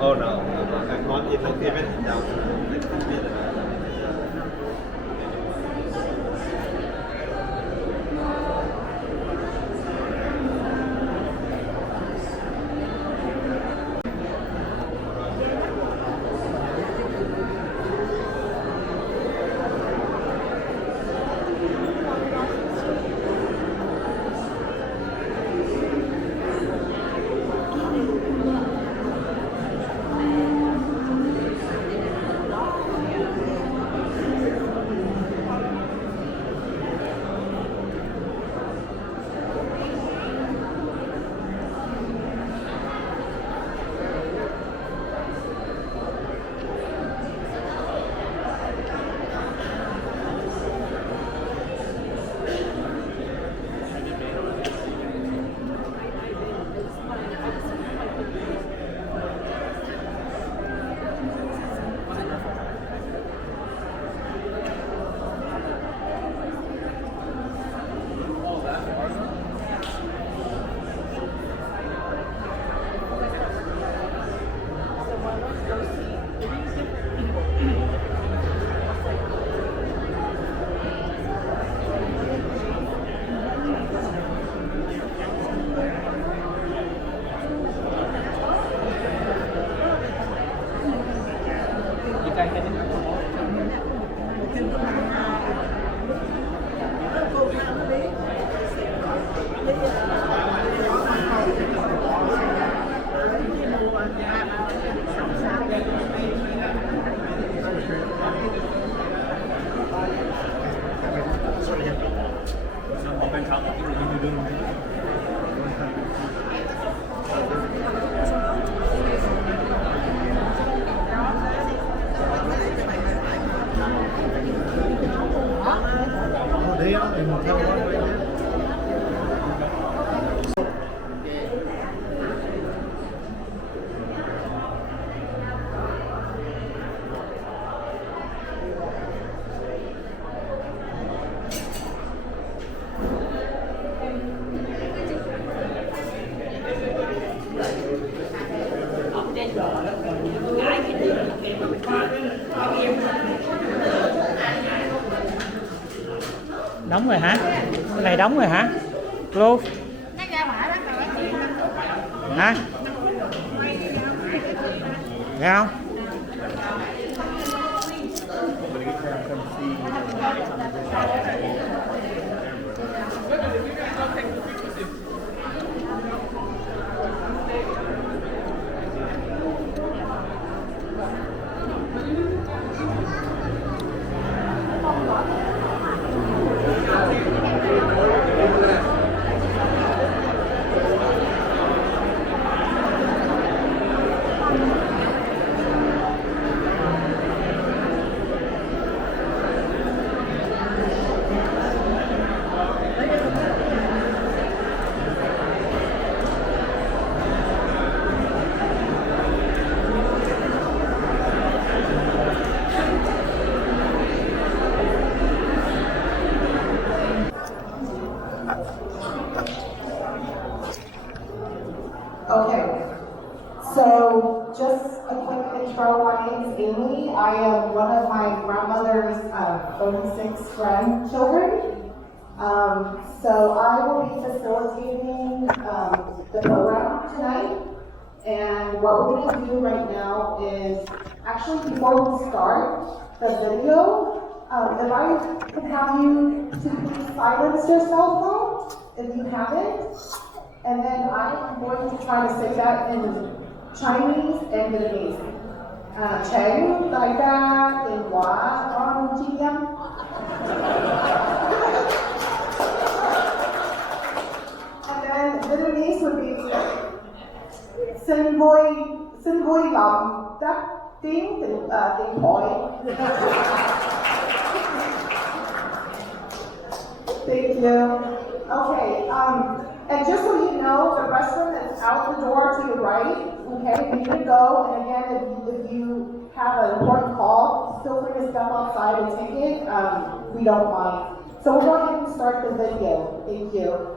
Oh no, not even down to like a minute. Đóng rồi hả? Cái này đóng rồi hả? Lô. Hả? Nghe không? Okay, so just a quick intro. My name is Amy. I am one of my grandmother's 36 grandchildren. So I will be facilitating the program tonight. And what we're going to do right now is, actually before we start the video, if I could have you to please silence your cell phone, if you haven't. And then I am going to try to say that in Chinese and Vietnamese. Tránh đại ca tiền hóa con chi em. Thank Boy. Thank you. Okay, and just so you know, the restroom is out the door to your right. Okay, you need to go. And again, if you have an important call, feel free to step outside and take it. We don't mind. So we'll go ahead and start the video. Thank you.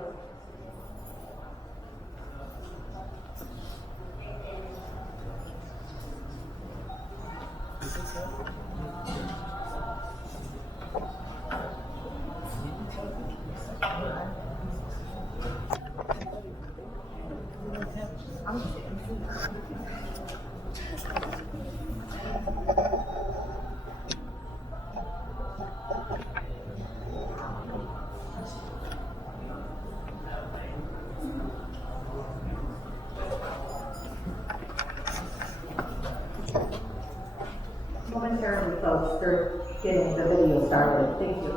Momentarily, folks, they're getting the video started. Thank you.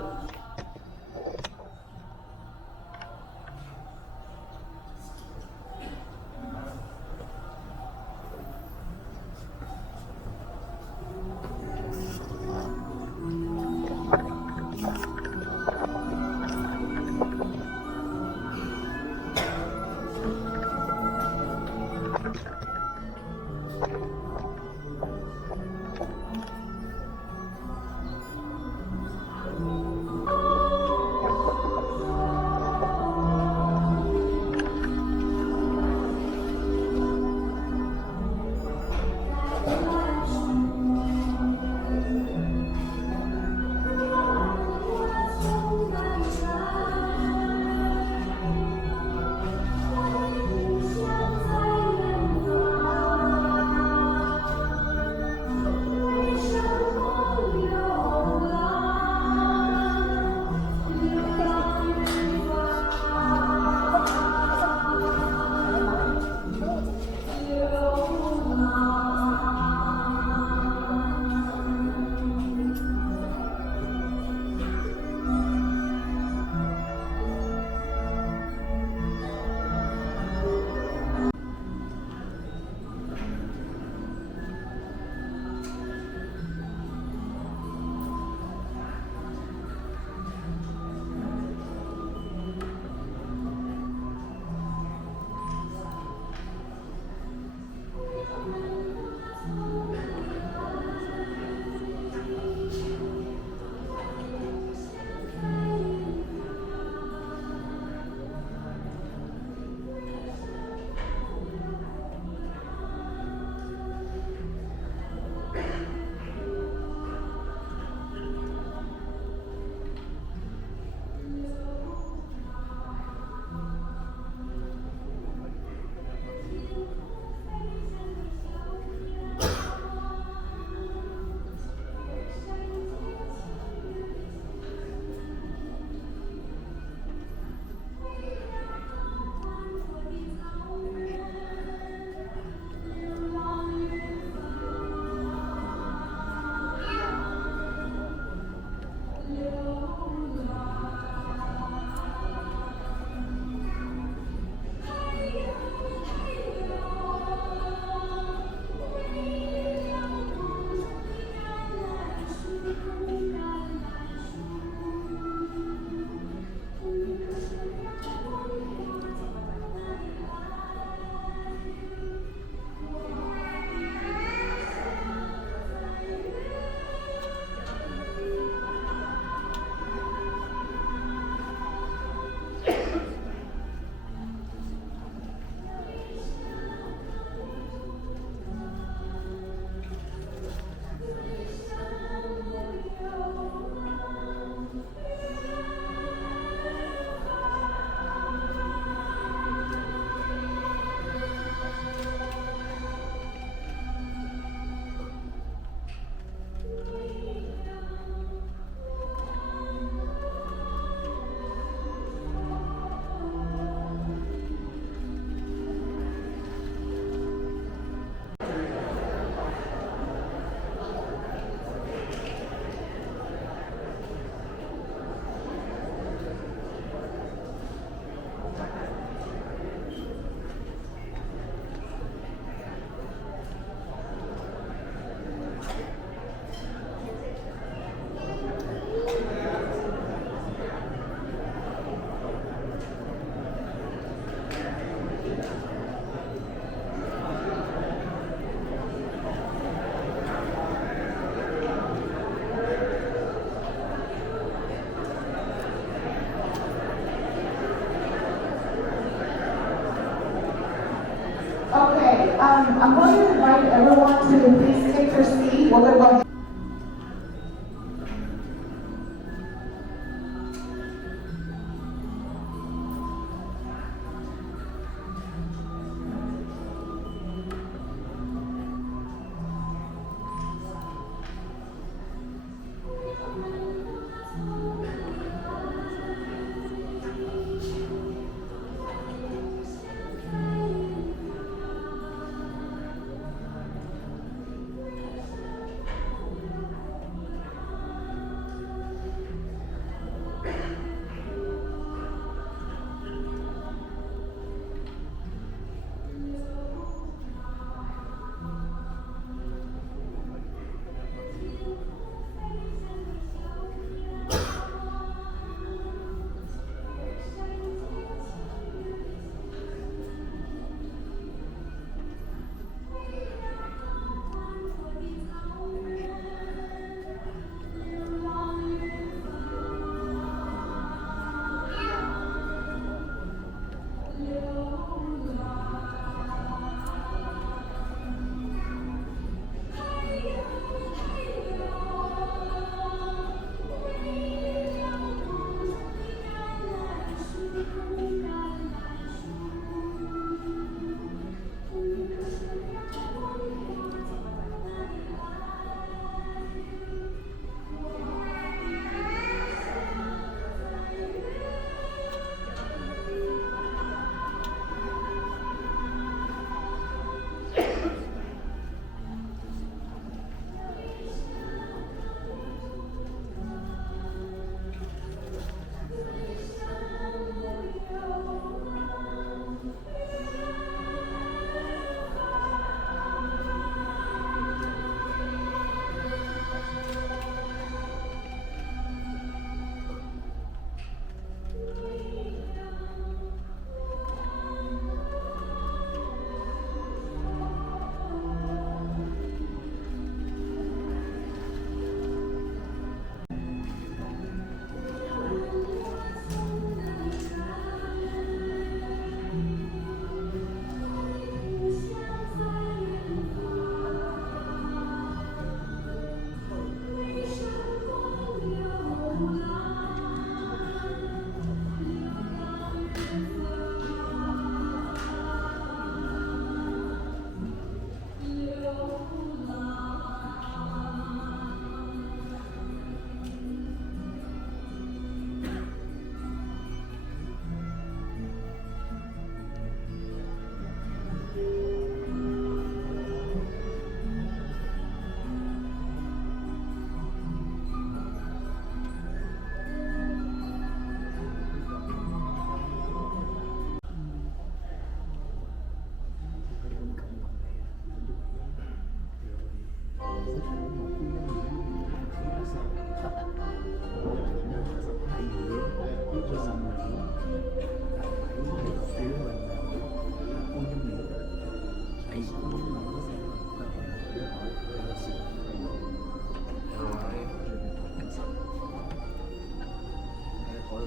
I'm going to invite everyone to please take their seat. We're going to go ahead.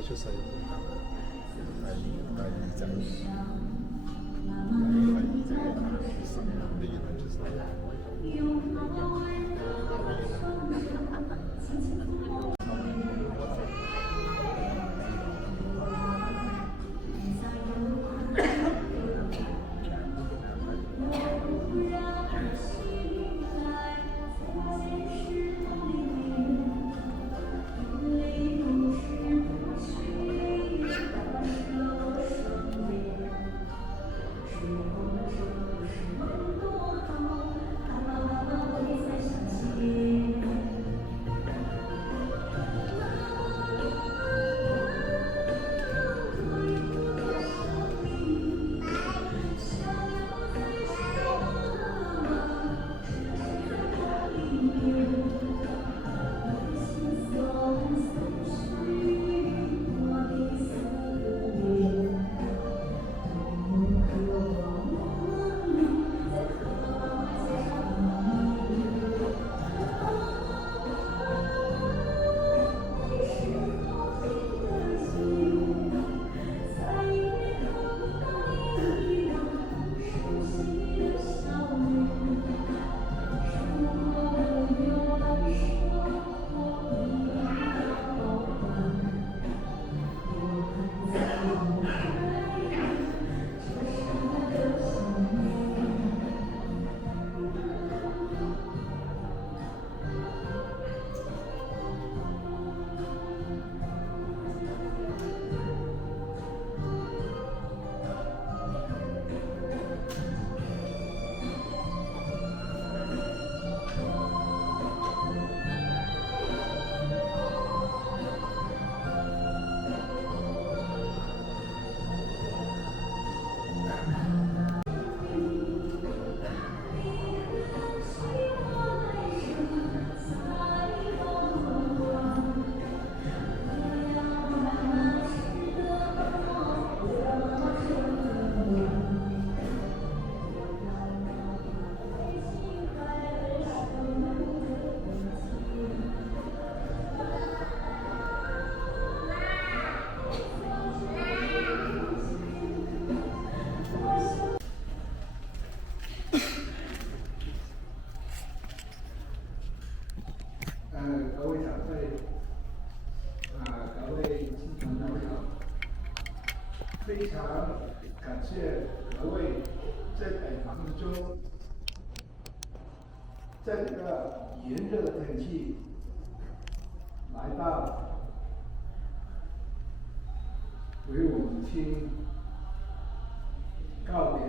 出世，第二仔，非常感谢各位在北忙中，在这个炎热的天气来到为我母亲告别、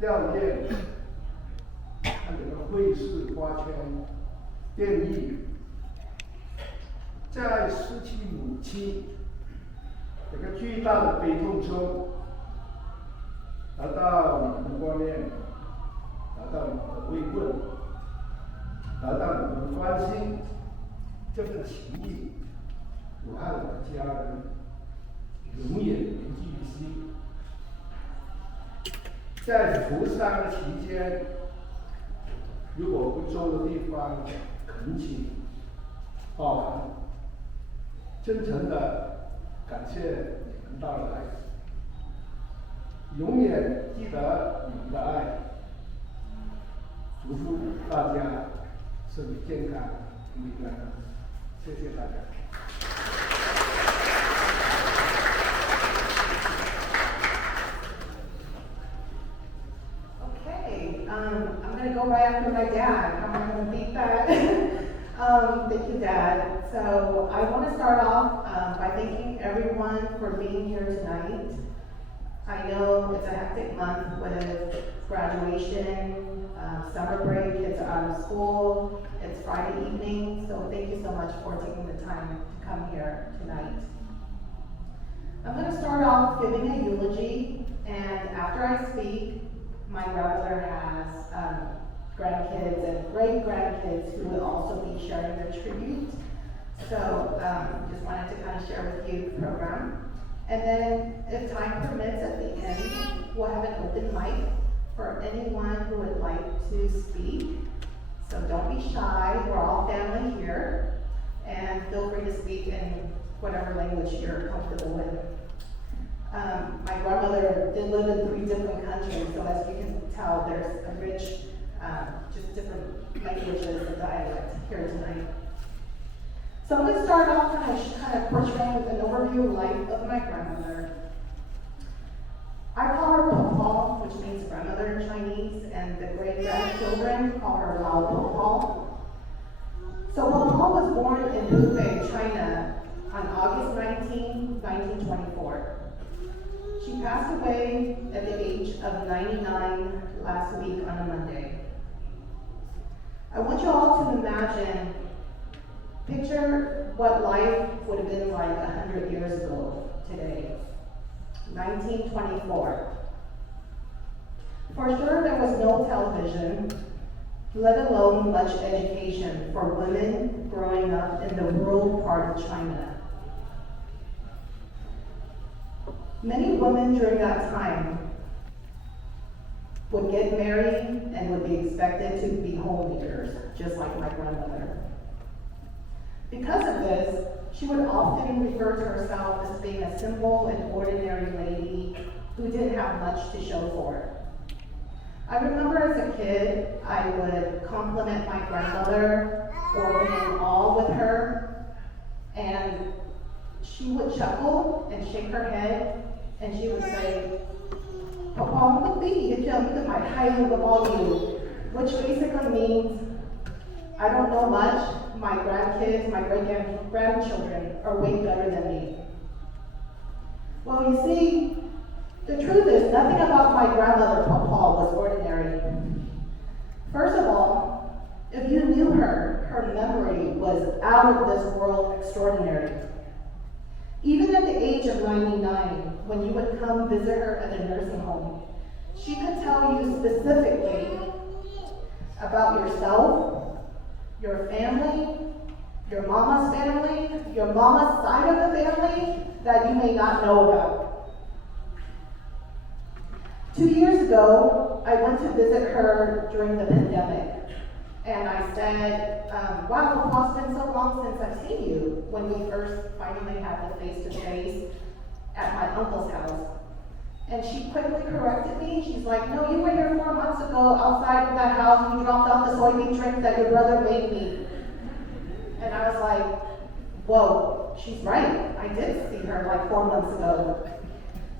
吊唁，看这个会式花圈奠义，在失去母亲这个巨大的悲痛中，得到你们的光念，得到你们的慰问，得到你们的关心，这份情谊，我和我的家人永远铭记于心。在服丧的期间，如果不周的地方，恳请包涵。真诚的感谢你们到来，永远记得你们的爱。祝福大家身体健康、平平安安。谢谢大家。Okay, I'm going to go right after my dad. How am I going to beat that? Thank you, Dad. So I want to start off by thanking everyone for being here tonight. I know it's a hectic month with graduation, summer break, kids are out of school, it's Friday evening, so thank you so much for taking the time to come here tonight. I'm going to start off giving a eulogy, and after I speak, my grandmother has grandkids and great-grandkids who will also be sharing their tribute. So just wanted to kind of share with you the program. And then, if time permits, at the end, we'll have an open mic for anyone who would like to speak. So don't be shy, we're all family here. And feel free to speak in whatever language you're comfortable with. My grandmother did live in 3 different countries, so as you can tell, there's a rich, just different languages and dialects here tonight. So I'm going to start off kind of portraying an overview of life of my grandmother. I call her Papa, which means grandmother in Chinese, and the great-grandchildren call her Lao Papa. So Papa was born in Hubei, China on August 19, 1924. She passed away at the age of 99 last week on a Monday. I want you all to imagine, picture what life would have been like 100 years ago today, 1924. For sure, there was no television, let alone much education for women growing up in the rural part of China. Many women during that time would get married and would be expected to be homemakers, just like my grandmother. Because of this, she would often refer to herself as being a simple and ordinary lady who didn't have much to show for it. I remember as a kid, I would compliment my grandmother or be in awe with her, and she would chuckle and shake her head, and she would say, which basically means, I don't know much, my grandkids, my great-grandchildren are way better than me. Well, you see, the truth is, nothing about my grandmother, Papa, was ordinary. First of all, if you knew her, her memory was out of this world extraordinary. Even at the age of 99, when you would come visit her at the nursing home, she could tell you specifically about yourself, your family, your mama's family, your mama's side of the family that you may not know about. 2 years ago, I went to visit her during the pandemic. And I said, wow, Papa, it's been so long since I've seen you, when we first finally had the face-to-face at my uncle's house. And she quickly corrected me. She's like, no, you were here 4 months ago outside of that house. You dropped off the soybean drink that your brother made me. And I was like, whoa, she's right. I did see her like 4 months ago.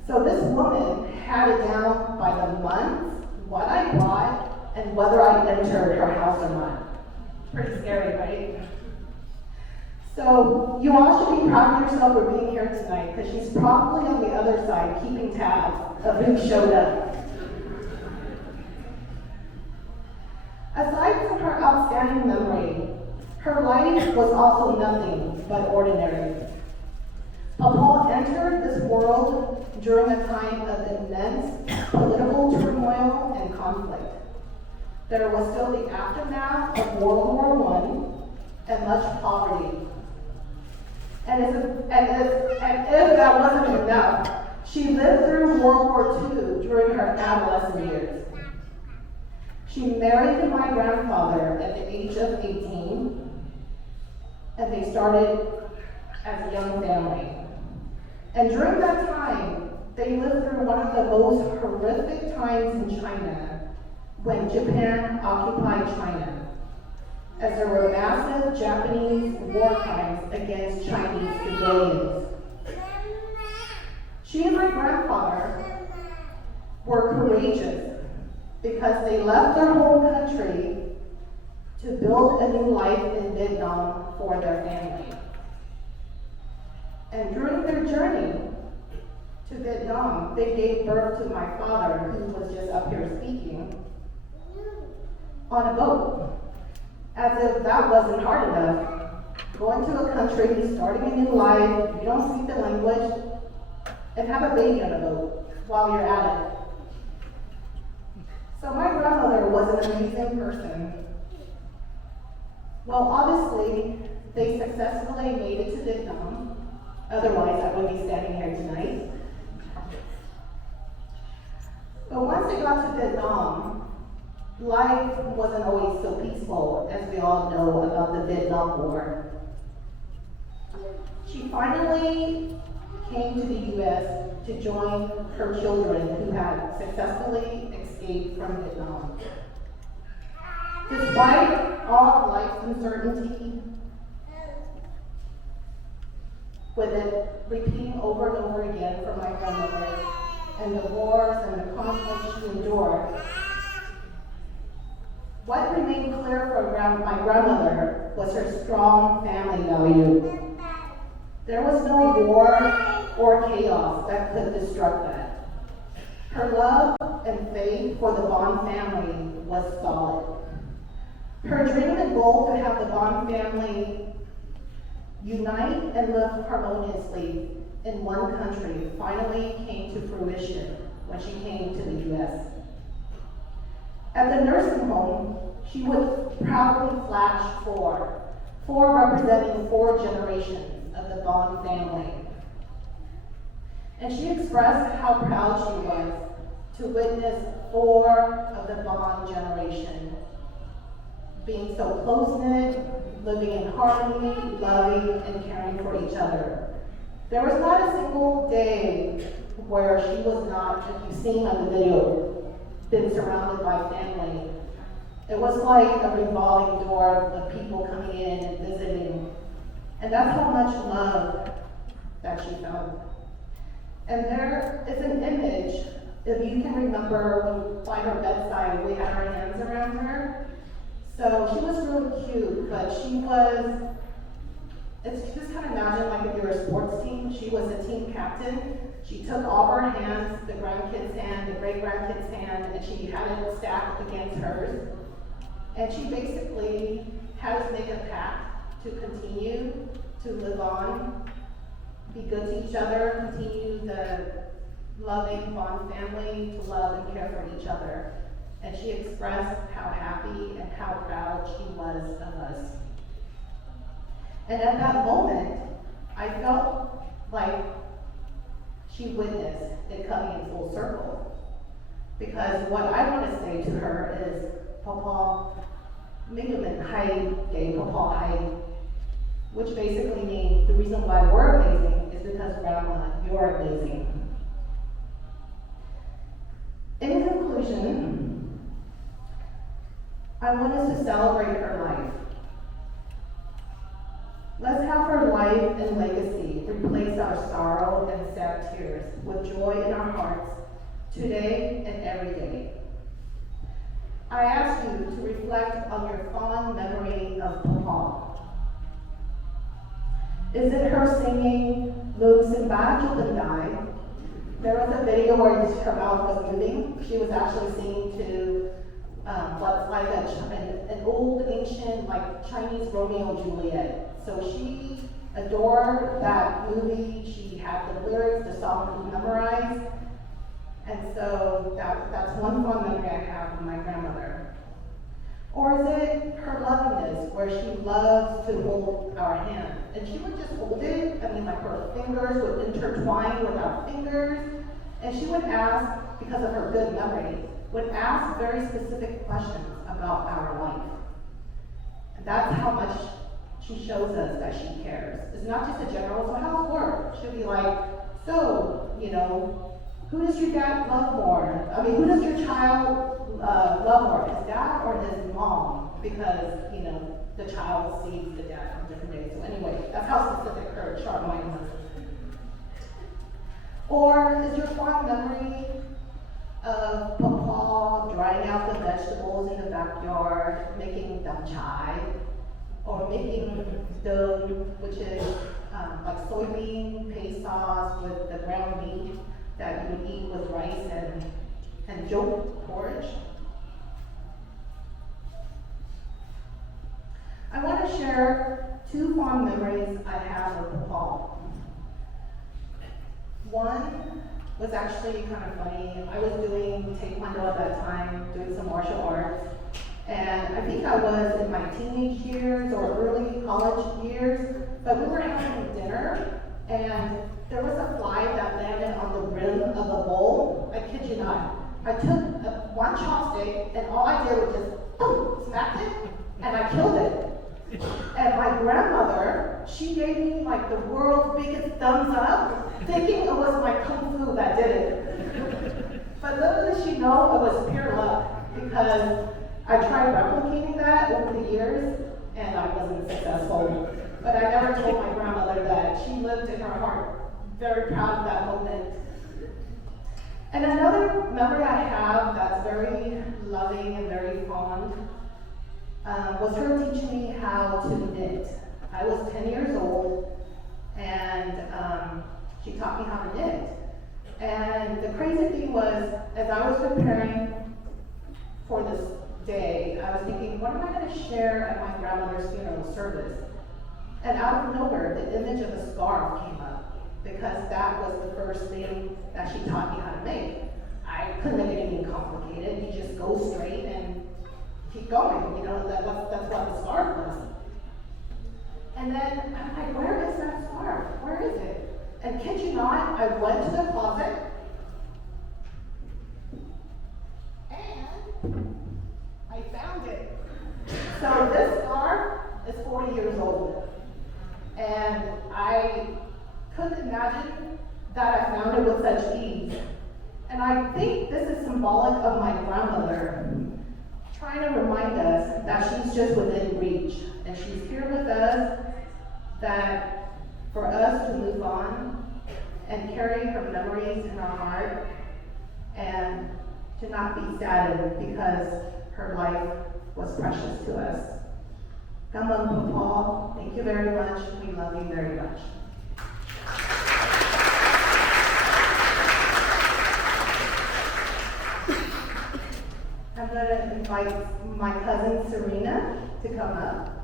So this woman had it down by the month, what I bought, and whether I entered her house or not. Pretty scary, right? So you all should be proud of yourself for being here tonight, because she's probably on the other side keeping tabs of who showed up. Aside from her outstanding memory, her life was also nothing but ordinary. Papa entered this world during a time of immense political turmoil and conflict. There was still the aftermath of World War I and much poverty. And if that wasn't enough, she lived through World War II during her adolescent years. She married my grandfather at the age of 18, and they started as a young family. And during that time, they lived through one of the most horrific times in China when Japan occupied China, as there were massive Japanese war crimes against Chinese civilians. She and my grandfather were courageous because they left their home country to build a new life in Vietnam for their family. And during their journey to Vietnam, they gave birth to my father, who was just up here speaking, on a boat. As if that wasn't hard enough, going to a country, starting a new life, you don't speak the language, and have a baby on a boat while you're at it. So my grandmother was an amazing person. Well, obviously, they successfully made it to Vietnam. Otherwise, I wouldn't be standing here tonight. But once they got to Vietnam, life wasn't always so peaceful, as we all know about the Vietnam War. She finally came to the U.S. to join her children who had successfully escaped from Vietnam. Despite all of life's uncertainty, with it repeating over and over again for my grandmother, and the wars and the conflicts she endured, what remained clear for my grandmother was her strong family value. There was no war or chaos that could disrupt that. Her love and faith for the Bond family was solid. Her dream and goal to have the Bond family unite and live harmoniously in one country finally came to fruition when she came to the U.S. At the nursing home, she would proudly flash four representing 4 generations of the Bond family. And she expressed how proud she was to witness 4 of the Bond generation being so close-knit, living in harmony, loving, and caring for each other. There was not a single day where she was not, if you've seen on the video, been surrounded by family. It was like a revolving door of people coming in and visiting. And that's how much love that she felt. And there is an image, if you can remember, when by her bedside, we had our hands around her. So she was really cute, but she was, just kind of imagine like if you're a sports team, she was a team captain. She took all her hands, the grandkids' hand, the great-grandkids' hand, and she had it stacked against hers. And she basically had us make a pact to continue to live on, be good to each other, continue the loving Bond family to love and care for each other. And she expressed how happy and how proud she was of us. And at that moment, I felt like she witnessed it coming in full circle. Because what I want to say to her is, Papa, Mingaman Hai Gay Papa Hai, which basically means the reason why we're amazing is because Grandma, you're amazing. In conclusion, I want us to celebrate her life. Let's have her life and legacy sorrow and sad tears with joy in our hearts today and every day. I ask you to reflect on your fond memory of Papa. Is it her singing Lung Simba Jupandai? There was a video where her mouth was moving. She was actually singing to what's like an old ancient like Chinese Romeo and Juliet. So she adored that movie. She had the lyrics, the song memorized. And so that's one fond memory I have of my grandmother. Or is it her lovingness, where she loves to hold our hand? And she would just hold it, I mean, like her fingers would intertwine with our fingers, and she would ask, because of her good memory, would ask very specific questions about our life. And that's how much she shows us that she cares. It's not just a general, so how's work? She'll be like, so, you know, who does your dad love more? I mean, who does your child love more? His dad or his mom? Because, you know, the child sees the dad on different days. So anyway, that's how specific her sharp mind was. Or is your fond memory of Papa drying out the vegetables in the backyard, making dum chai, or making dough, which is like soybean paste sauce with the ground beef that you would eat with rice and jolt porridge? I want to share two fond memories I have of Papa. One was actually kind of funny. I was doing Taekwondo at that time, doing some martial arts, and I think I was in my teenage years or early college years, but we were having dinner, and there was a fly that landed on the rim of the bowl. I kid you not. I took one chopstick, and all I did was just boom, smacked it, and I killed it. And my grandmother, she gave me like the world's biggest thumbs up, thinking it was my kung fu that did it. But little did she know it was pure luck, because I tried replicating that over the years, and I wasn't successful. But I never told my grandmother that. She lived in her heart. Very proud of that moment. And another memory I have that's very loving and very fond was her teaching me how to knit. I was 10 years old, and she taught me how to knit. And the crazy thing was, as I was preparing for this day, I was thinking, what am I going to share at my grandmother's funeral service? And out of nowhere, the image of a scarf came up, because that was the first thing that she taught me how to make. I couldn't make anything complicated. You just go straight and keep going. You know, that's what the scarf was. And then I'm like, where is that scarf? Where is it? And kid you not, I went to the closet, and I found it. So this scarf is 40 years old. And I couldn't imagine that I found it with such ease. And I think this is symbolic of my grandmother trying to remind us that she's just within reach. And she's here with us, that for us to move on and carry her memories in our heart, and to not be saddened because her life was precious to us. Come on, Paul. Thank you very much. We love you very much. I'm going to invite my cousin Serena to come up.